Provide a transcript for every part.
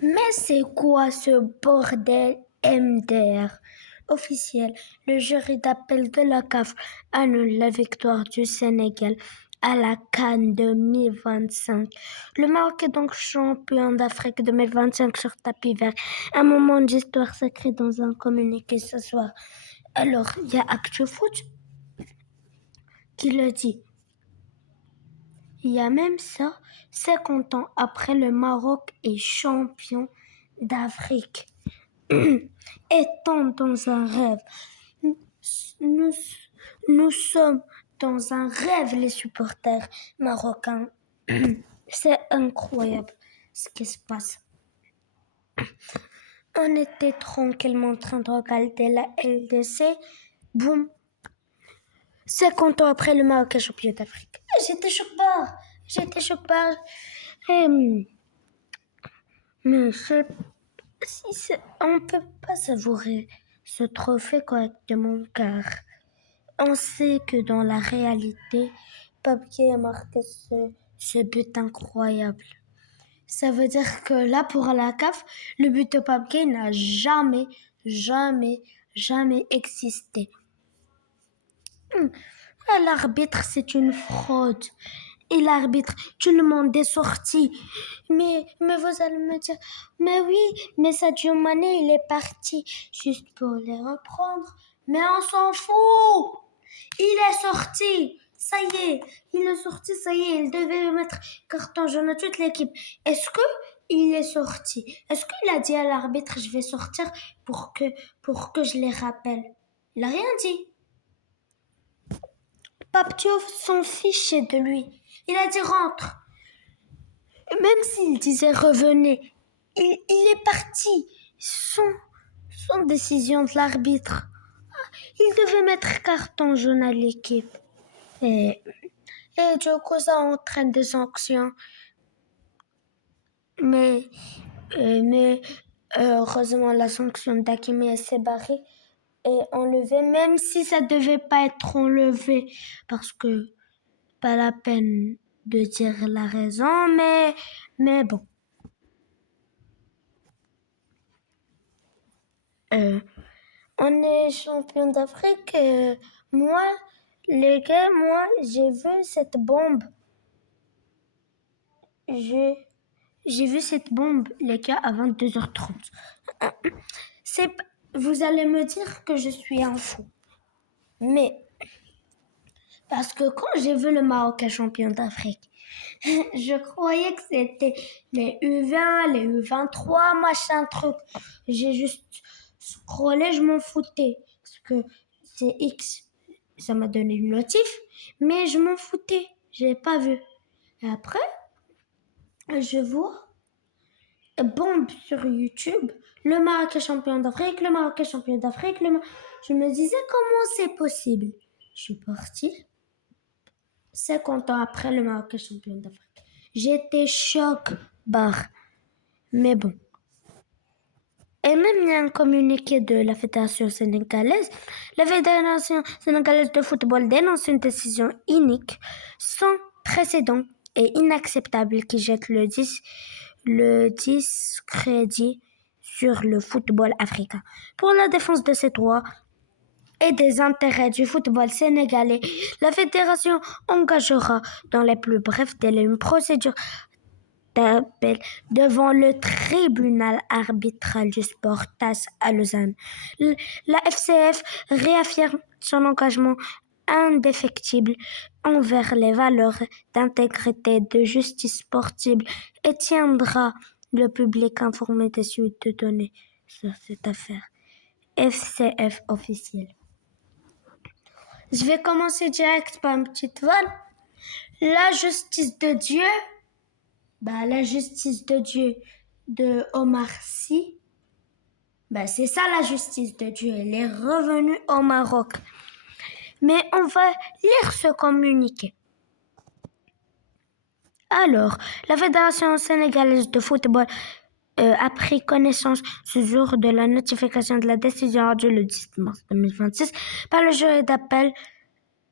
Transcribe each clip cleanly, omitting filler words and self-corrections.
Mais c'est quoi ce bordel MDR? Officiel, le jury d'appel de la CAF annule la victoire du Sénégal à la CAN 2025. Le Maroc est donc champion d'Afrique 2025 sur tapis vert. Un moment d'histoire sacrée dans un communiqué ce soir. Alors, il y a ActuFoot qui le dit. Il y a même ça, 50 ans après, le Maroc est champion d'Afrique. Étant dans un rêve, nous, nous sommes dans un rêve, les supporters marocains. C'est incroyable ce qui se passe. On était tranquillement en train de regarder la LDC. Boum. 50 ans après, le Maroc est champion d'Afrique. J'étais choquée. Mais on ne peut pas savourer ce trophée correctement car on sait que dans la réalité, Pape a marqué ce but incroyable. Ça veut dire que là, pour la CAF, le but de Pape n'a jamais existé. L'arbitre, c'est une fraude. Et l'arbitre, tout le monde est sorti. Mais vous allez me dire, mais oui, mais Sadio Mané, il est parti juste pour les reprendre. Mais on s'en fout. Il est sorti. Ça y est, il est sorti, ça y est, il devait mettre carton jaune à toute l'équipe. Est-ce que il est sorti? Est-ce qu'il a dit à l'arbitre, je vais sortir pour que je les rappelle? Il a rien dit. Pape Diouf s'en fichait de lui. Il a dit rentre. Même s'il disait revenez, il est parti sans décision de l'arbitre. Il devait mettre carton jaune à l'équipe. Et du coup, ça entraîne des sanctions. Mais heureusement, la sanction d'Hakimi s'est barrée et enlevée, même si ça devait pas être enlevé, parce que pas la peine de dire la raison, mais bon. On est champion d'Afrique. Moi, les gars, j'ai vu cette bombe. J'ai vu cette bombe, les gars, à 22h30. Vous allez me dire que je suis un fou. Mais, parce que quand j'ai vu le Maroc champion d'Afrique, je croyais que c'était les U20, les U23, machin truc. J'ai juste scrollé, je m'en foutais. Parce que c'est X, ça m'a donné une notif, mais je m'en foutais. J'ai pas vu. Et après, je vois bombe sur YouTube, le Maroc est champion d'Afrique, le Maroc est champion d'Afrique. Je me disais comment c'est possible. Je suis partie. 50 ans après, le Maroc est champion d'Afrique. J'étais choc barre. Mais bon. Et même il y a un communiqué de la Fédération sénégalaise. La Fédération sénégalaise de football dénonce une décision inique, sans précédent et inacceptable qui jette le discrédit sur le football africain. Pour la défense de ses droits et des intérêts du football sénégalais, la fédération engagera dans les plus brefs délais une procédure d'appel devant le tribunal arbitral du sport TAS à Lausanne. La FCF réaffirme son engagement indéfectible envers les valeurs d'intégrité, de justice sportive et tiendra le public informé des suites de données sur cette affaire. FCF officiel. Je vais commencer direct par une petite vanne. La justice de Dieu, la justice de Dieu de Omar Sy, c'est ça la justice de Dieu. Elle est revenue au Maroc. Mais on va lire ce communiqué. Alors, la Fédération sénégalaise de football a pris connaissance ce jour de la notification de la décision rendue le 10 mars 2026 par le jury d'appel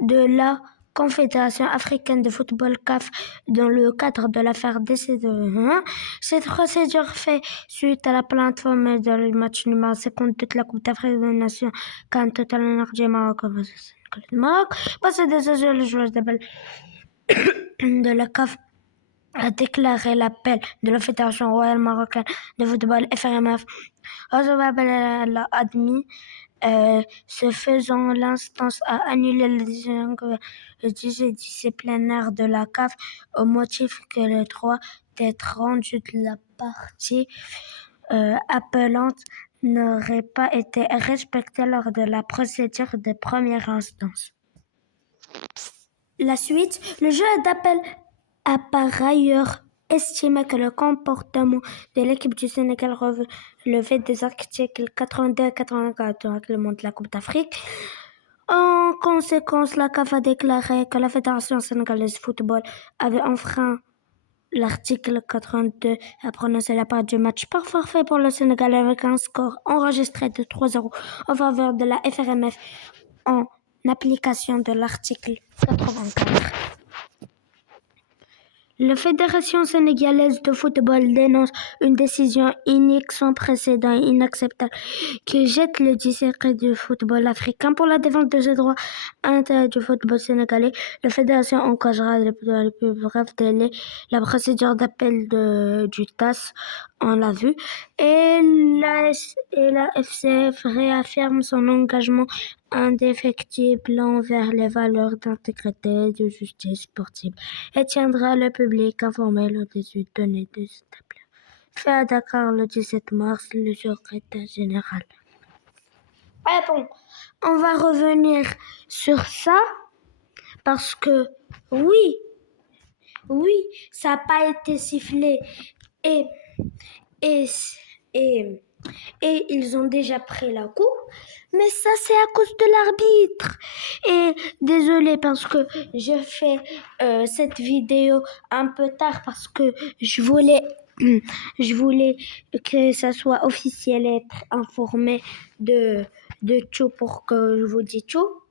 de la Confédération africaine de football CAF dans le cadre de l'affaire DC2. Cette procédure fait suite à la plateforme du match numéro 52 de la Coupe d'Afrique des Nations quand Total Energy Maroc passé des le joueur de la CAF a déclaré l'appel de la Fédération royale marocaine de football FRMF. L'a admis. Ce faisant, l'instance a annulé le décision disciplinaire de la CAF au motif que le droit d'être rendu de la partie appelante n'aurait pas été respecté lors de la procédure de première instance. La suite, le juge d'appel a par ailleurs estimé que le comportement de l'équipe du Sénégal relevait des articles 82 et 84 du règlement de la Coupe d'Afrique. En conséquence, la CAF a déclaré que la Fédération sénégalaise de football avait enfreint l'article 82 et a prononcé la part du match par forfait pour le Sénégal avec un score enregistré de 3-0 en faveur de la FRMF en application de l'article 84. La Fédération sénégalaise de football dénonce une décision inique sans précédent et inacceptable qui jette le discret du football africain. Pour la défense de ses droits intérêts du football sénégalais, la Fédération encouragera le plus bref délai la procédure d'appel du TAS, on l'a vu, et la FCF réaffirme son engagement indéfectible envers les valeurs d'intégrité et de justice sportive et tiendra le public informé lors des données des établissements. Fait à Dakar le 17 mars, le secrétaire général. Bon, on va revenir sur ça parce que oui, ça n'a pas été sifflé et ils ont déjà pris la coupe, mais ça c'est à cause de l'arbitre. Et désolé parce que j'ai fait cette vidéo un peu tard parce que je voulais que ça soit officiel et être informé de tout pour que je vous dise tout.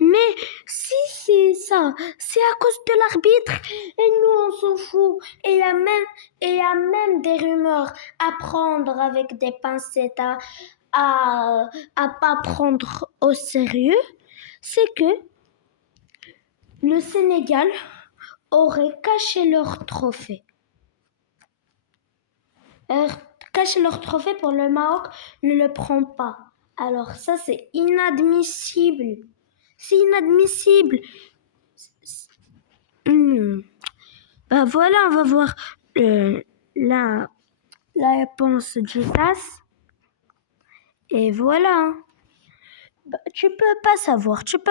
Mais si c'est ça, c'est à cause de l'arbitre et nous on s'en fout. Et il y a même des rumeurs à prendre avec des pincettes, à pas prendre au sérieux. C'est que le Sénégal aurait caché leur trophée. Cacher leur trophée pour le Maroc ne le prend pas. Alors ça c'est inadmissible. C'est inadmissible. Bah voilà, on va voir la réponse du TAS. Et voilà. Bah, tu peux pas savoir qui le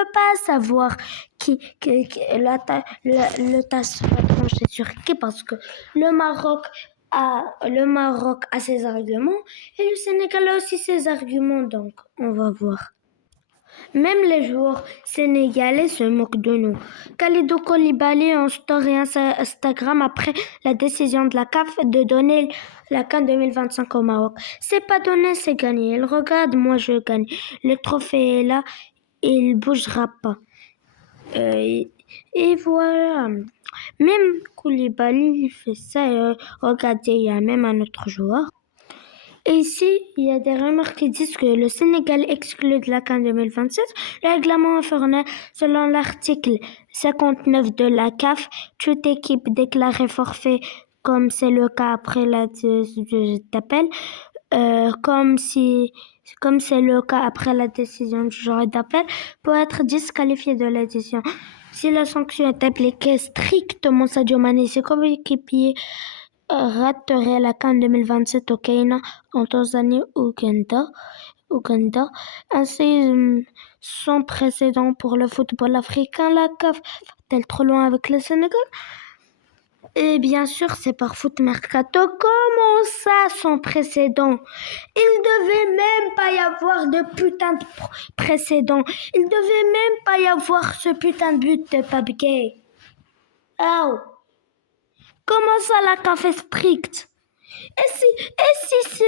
TAS va trancher sur qui parce que le Maroc a ses arguments et le Sénégal a aussi ses arguments, donc on va voir. Même les joueurs sénégalais se moquent de nous. Kalidou Koulibaly en story Instagram après la décision de la CAF de donner la CAN 2025 au Maroc. C'est pas donné, c'est gagné. Il regarde, moi je gagne. Le trophée est là, il bougera pas. Et voilà. Même Koulibaly il fait ça. Regardez, il y a même un autre joueur. Et ici, il y a des rumeurs qui disent que le Sénégal exclut de la CAN 2027. Le règlement informel, selon l'article 59 de la CAF, toute équipe déclarée forfait, comme c'est le cas après la d'appel, comme c'est le cas après la décision du jury d'appel, peut être disqualifié de l'édition. Si la sanction est appliquée strictement, Sadio Mané et ses coéquipiers raterait la CAN 2027 au Kenya, en Tanzanie, Ouganda. Ainsi, sans précédent pour le football africain, la CAF va-t-elle trop loin avec le Sénégal? Et bien sûr, c'est par foot mercato. Comment ça, sans précédent? Il devait même pas y avoir de putain de précédent. Il devait même pas y avoir ce putain de but de Pape Gueye. Oh! Comment ça, la CAF est stricte? Et si ça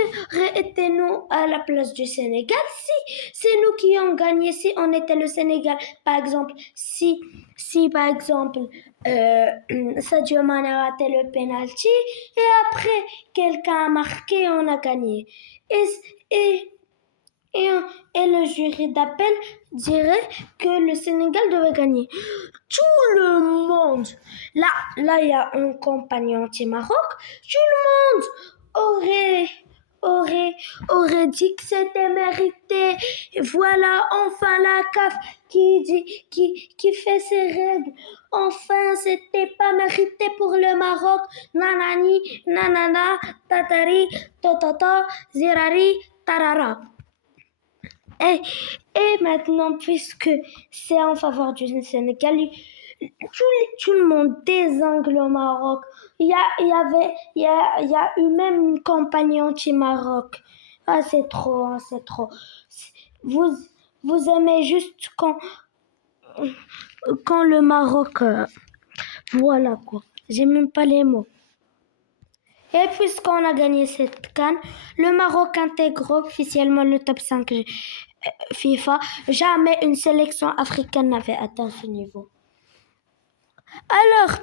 été nous à la place du Sénégal, si c'est nous qui avons gagné, si on était le Sénégal, par exemple, si par exemple Sadio Mané a raté le penalty et après quelqu'un a marqué, on a gagné. Et, et le jury d'appel dirait que le Sénégal devait gagner. Tout le monde, là, il y a un compagnon anti-Maroc, tout le monde aurait dit que c'était mérité. Voilà, enfin la CAF qui fait ses règles. Enfin, c'était pas mérité pour le Maroc. Nanani, nanana, tatari, totota, zirari, tarara. Et maintenant, puisque c'est en faveur du Sénégal, tout le monde désingue le Maroc. Il y a eu même une campagne anti-Maroc. Ah, c'est trop, hein, c'est trop. Vous aimez juste quand le Maroc... voilà quoi. J'ai même pas les mots. Et puisqu'on a gagné cette CAN, le Maroc intègre officiellement le top 5 FIFA. Jamais une sélection africaine n'avait atteint ce niveau. Alors,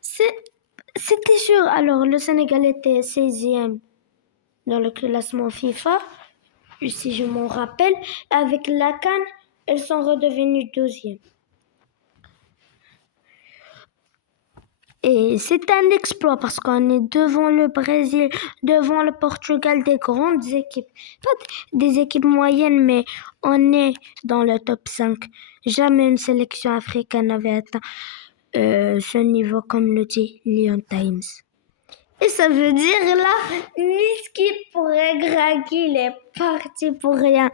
c'était sûr. Alors, le Sénégal était 16e dans le classement FIFA, si je m'en rappelle. Avec la CAN, ils sont redevenus 12e. Et c'est un exploit parce qu'on est devant le Brésil, devant le Portugal, des grandes équipes. Pas des équipes moyennes, mais on est dans le top 5. Jamais une sélection africaine n'avait atteint ce niveau, comme le dit Lyon Times. Et ça veut dire là, Miski pourrait craquer, il est parti pour rien.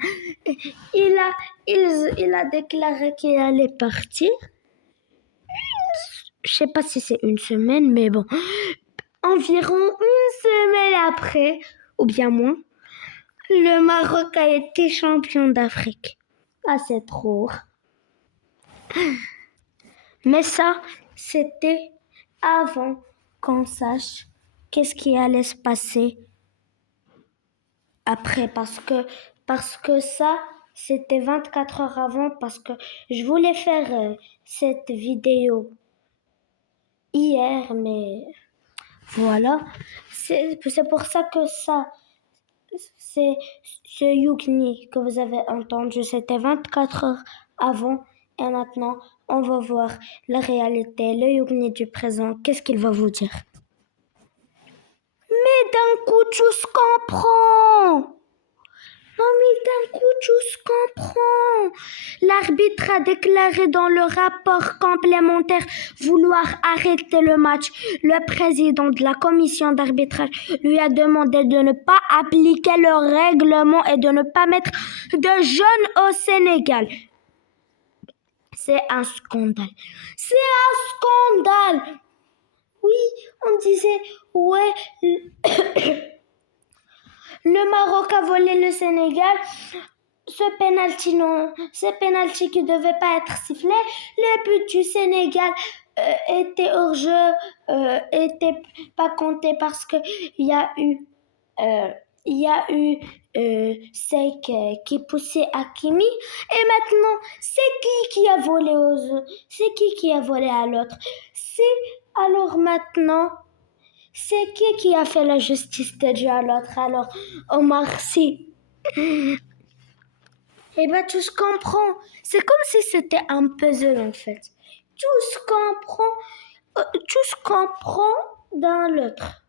Il a déclaré qu'il allait partir. Je sais pas si c'est une semaine, mais bon, environ une semaine après, ou bien moins, le Maroc a été champion d'Afrique. Ah, c'est trop. Mais ça, c'était avant qu'on sache qu'est-ce qui allait se passer après, parce que ça, c'était 24 heures avant, parce que je voulais faire cette vidéo hier, mais voilà. C'est pour ça que ça, c'est ce Yugni que vous avez entendu, c'était 24 heures avant, et maintenant, on va voir la réalité, le Yugni du présent, qu'est-ce qu'il va vous dire. Mais d'un coup, tout se comprend. Non, mais d'un coup, tout se comprend. L'arbitre a déclaré dans le rapport complémentaire vouloir arrêter le match. Le président de la commission d'arbitrage lui a demandé de ne pas appliquer le règlement et de ne pas mettre de jeunes au Sénégal. C'est un scandale. C'est un scandale. Oui, on disait, ouais... Le Maroc a volé le Sénégal. Ce penalty qui devait pas être sifflé. Le but du Sénégal était hors jeu, était pas compté parce que il y a eu Seck qui poussait Hakimi. Et maintenant, c'est qui a volé c'est qui a volé à l'autre. Alors maintenant. C'est qui a fait la justice de Dieu à l'autre? Alors, Omar Sy. Eh bien, tout se comprend. C'est comme si c'était un puzzle, en fait. Tout se comprend dans l'autre.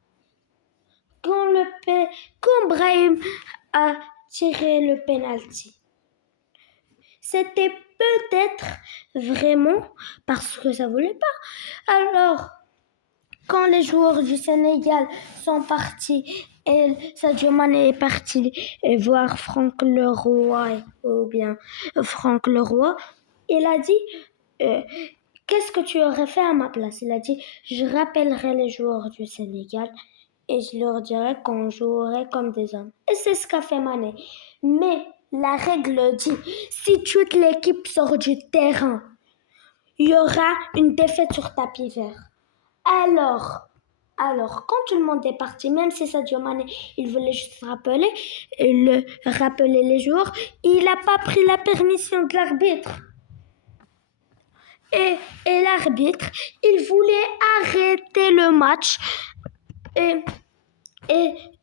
Quand Brahim a tiré le penalty, c'était peut-être vraiment parce que ça voulait pas. Alors, quand les joueurs du Sénégal sont partis et Sadio Mané est parti voir Franck Leroy, il a dit qu'est-ce que tu aurais fait à ma place? Il a dit je rappellerai les joueurs du Sénégal et je leur dirai qu'on jouerait comme des hommes. Et c'est ce qu'a fait Mané. Mais la règle dit si toute l'équipe sort du terrain, il y aura une défaite sur tapis vert. Alors, Alors, quand tout le monde est parti, même si Sadio Mané, il voulait juste rappeler les joueurs, il n'a pas pris la permission de l'arbitre. Et l'arbitre, il voulait arrêter le match. Et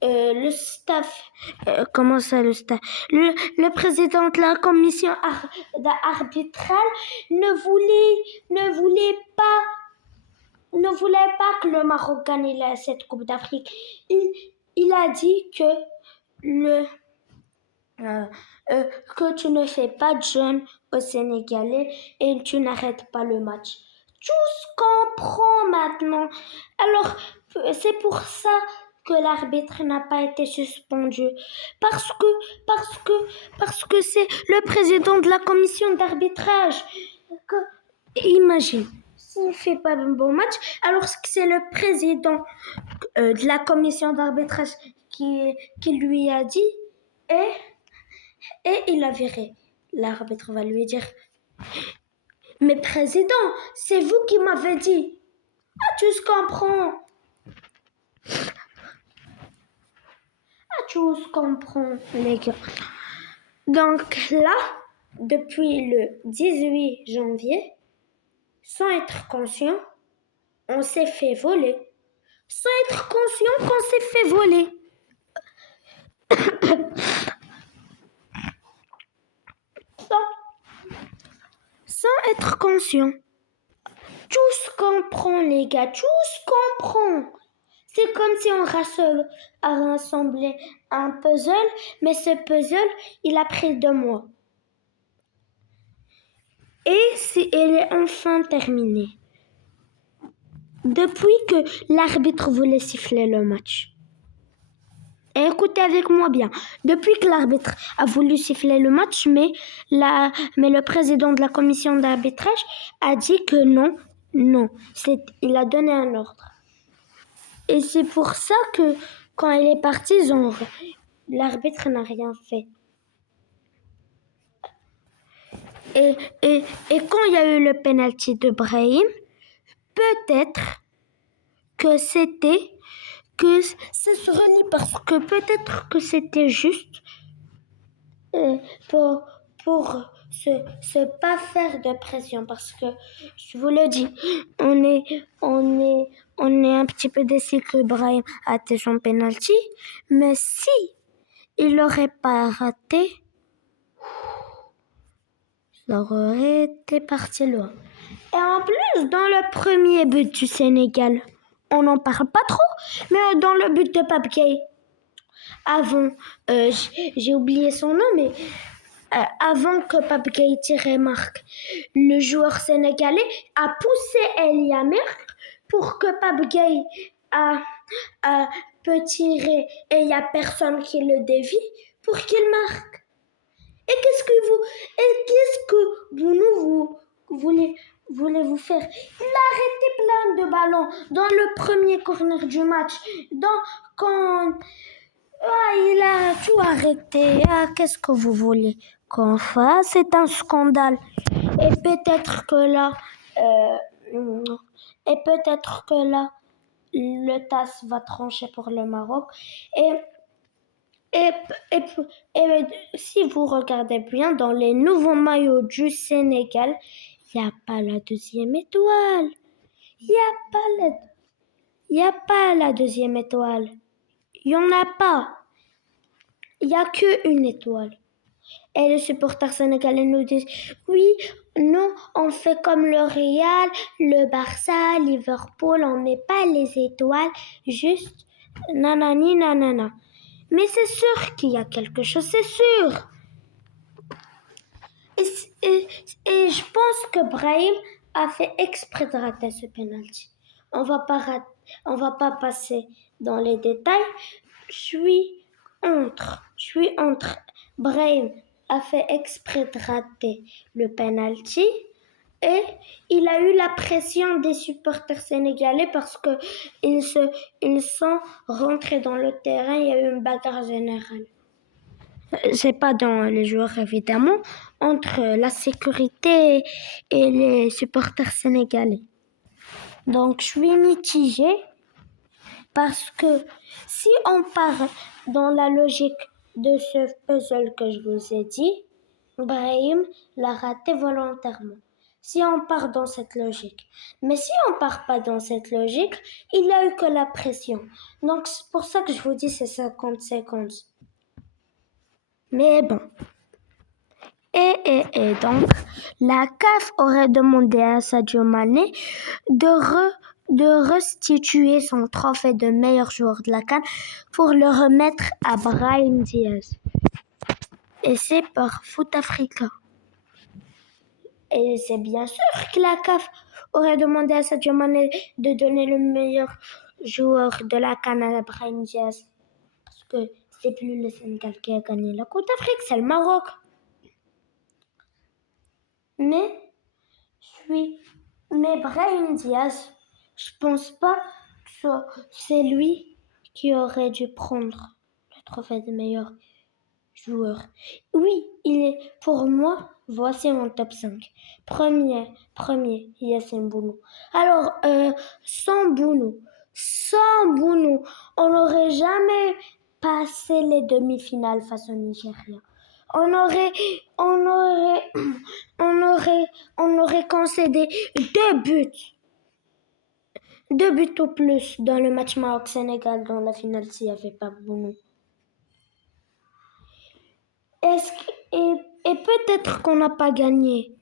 le staff, comment ça le staff? Le président de la commission arbitrale ne voulait pas que le Maroc gagne cette Coupe d'Afrique. Il a dit que que tu ne fais pas de jeûne au Sénégalais et tu n'arrêtes pas le match. Tous comprend maintenant. Alors, c'est pour ça que l'arbitre n'a pas été suspendu. Parce que c'est le président de la commission d'arbitrage. Imagine, s'il ne fait pas un bon match, alors c'est le président de la commission d'arbitrage qui lui a dit et il a viré. L'arbitre va lui dire: mais président, c'est vous qui m'avez dit. Ah, tu comprends. Tu comprends, les gars. Donc là, depuis le 18 janvier, sans être conscient, on s'est fait voler. Sans être conscient qu'on s'est fait voler. Sans être conscient. Tous comprend, les gars. Tous comprend. C'est comme si on rassemblait un puzzle, mais ce puzzle, il a pris 2 mois. Et il est enfin terminé. Depuis que l'arbitre voulait siffler le match. Et écoutez avec moi bien. Depuis que l'arbitre a voulu siffler le match, mais le président de la commission d'arbitrage a dit que non. Il a donné un ordre. Et c'est pour ça que quand il est parti, l'arbitre n'a rien fait. Et quand il y a eu le penalty de Brahim, peut-être que ça se relie parce que peut-être que c'était juste pour se pas faire de pression, parce que je vous le dis, on est un petit peu déçus que Brahim a raté son penalty, mais si il l'aurait pas raté, ça aurait été parti loin. Et en plus, dans le premier but du Sénégal, on n'en parle pas trop, mais dans le but de Pape Gueye, avant, j'ai oublié son nom, mais avant que Pape Gueye tire marque, le joueur sénégalais a poussé El Yamer pour que Pape Gueye peut tirer et il n'y a personne qui le dévie pour qu'il marque. Et qu'est-ce que vous voulez vous faire? Il a arrêté plein de ballons dans le premier corner du match. Il a tout arrêté. Qu'est-ce que vous voulez qu'on fasse? C'est un scandale. Et peut-être que là, le TAS va trancher pour le Maroc. Et si vous regardez bien, dans les nouveaux maillots du Sénégal, il n'y a pas la deuxième étoile. Il n'y a pas la deuxième étoile. Il n'y en a pas. Il n'y a qu'une étoile. Et les supporters sénégalais nous disent: oui, nous, on fait comme le Real, le Barça, Liverpool, on ne met pas les étoiles, juste nanani nanana. Mais c'est sûr qu'il y a quelque chose, c'est sûr. Et je pense que Brahim a fait exprès de rater ce penalty. On va pas passer dans les détails. Je suis entre. Brahim a fait exprès de rater le penalty et il a eu la pression des supporters sénégalais parce que ils sont rentrés dans le terrain. Il y a eu une bagarre générale. C'est pas dans les joueurs évidemment, entre la sécurité et les supporters sénégalais. Donc je suis mitigée. Parce que si on part dans la logique de ce puzzle que je vous ai dit, Brahim l'a raté volontairement. Si on part dans cette logique. Mais si on part pas dans cette logique, il a eu que la pression. Donc c'est pour ça que je vous dis c'est 50-50. Mais bon. Et donc, la CAF aurait demandé à Sadio Mané de restituer son trophée de meilleur joueur de la CAN pour le remettre à Brahim Diaz. Et c'est par Foot Africa. Et c'est bien sûr que la CAF aurait demandé à Sadio Mané de donner le meilleur joueur de la CAN à Brahim Diaz. Parce que c'est plus le Sénégal qui a gagné la Coupe d'Afrique, c'est le Maroc. Mais Brahim Diaz, je pense pas que c'est lui qui aurait dû prendre le trophée de meilleur joueur. Oui, il est pour moi, voici mon top 5. Premier, Yassine Bounou. Alors, sans Bounou, on n'aurait jamais passé les demi-finales face au Nigeria. On aurait concédé 2 buts. 2 buts au plus dans le match Maroc-Sénégal dans la finale s'il n'y avait pas Bounou. Et peut-être qu'on n'a pas gagné,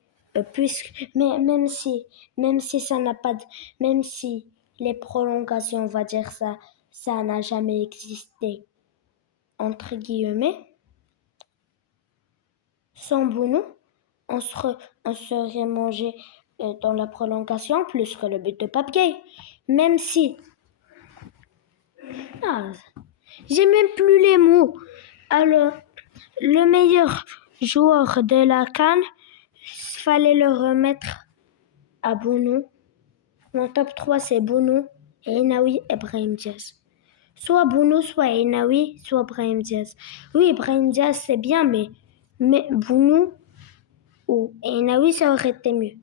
mais même si ça n'a pas, même si les prolongations, on va dire ça n'a jamais existé entre guillemets. Sans Bounou, on serait mangé dans la prolongation plus que le but de Pape Gueye. Même si... j'ai même plus les mots. Alors, le meilleur joueur de la CAN, fallait le remettre à Bounou. Mon top 3, c'est Bounou, Enaoui et Brahim Diaz. Soit Bounou, soit Enaoui, soit Brahim Diaz. Oui, Brahim Diaz, c'est bien, mais Bounou ou Enaoui, ça aurait été mieux.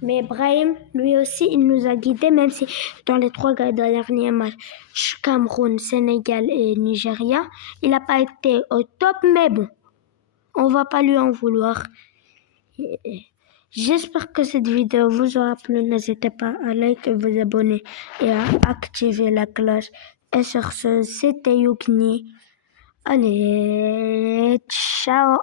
Mais Brahim, lui aussi, il nous a guidés, même si dans les 3 derniers matchs, Cameroun, Sénégal et Nigeria, il n'a pas été au top, mais bon, on va pas lui en vouloir. J'espère que cette vidéo vous aura plu. N'hésitez pas à liker, vous abonner et à activer la cloche. Et sur ce, c'était Yukni. Allez, ciao!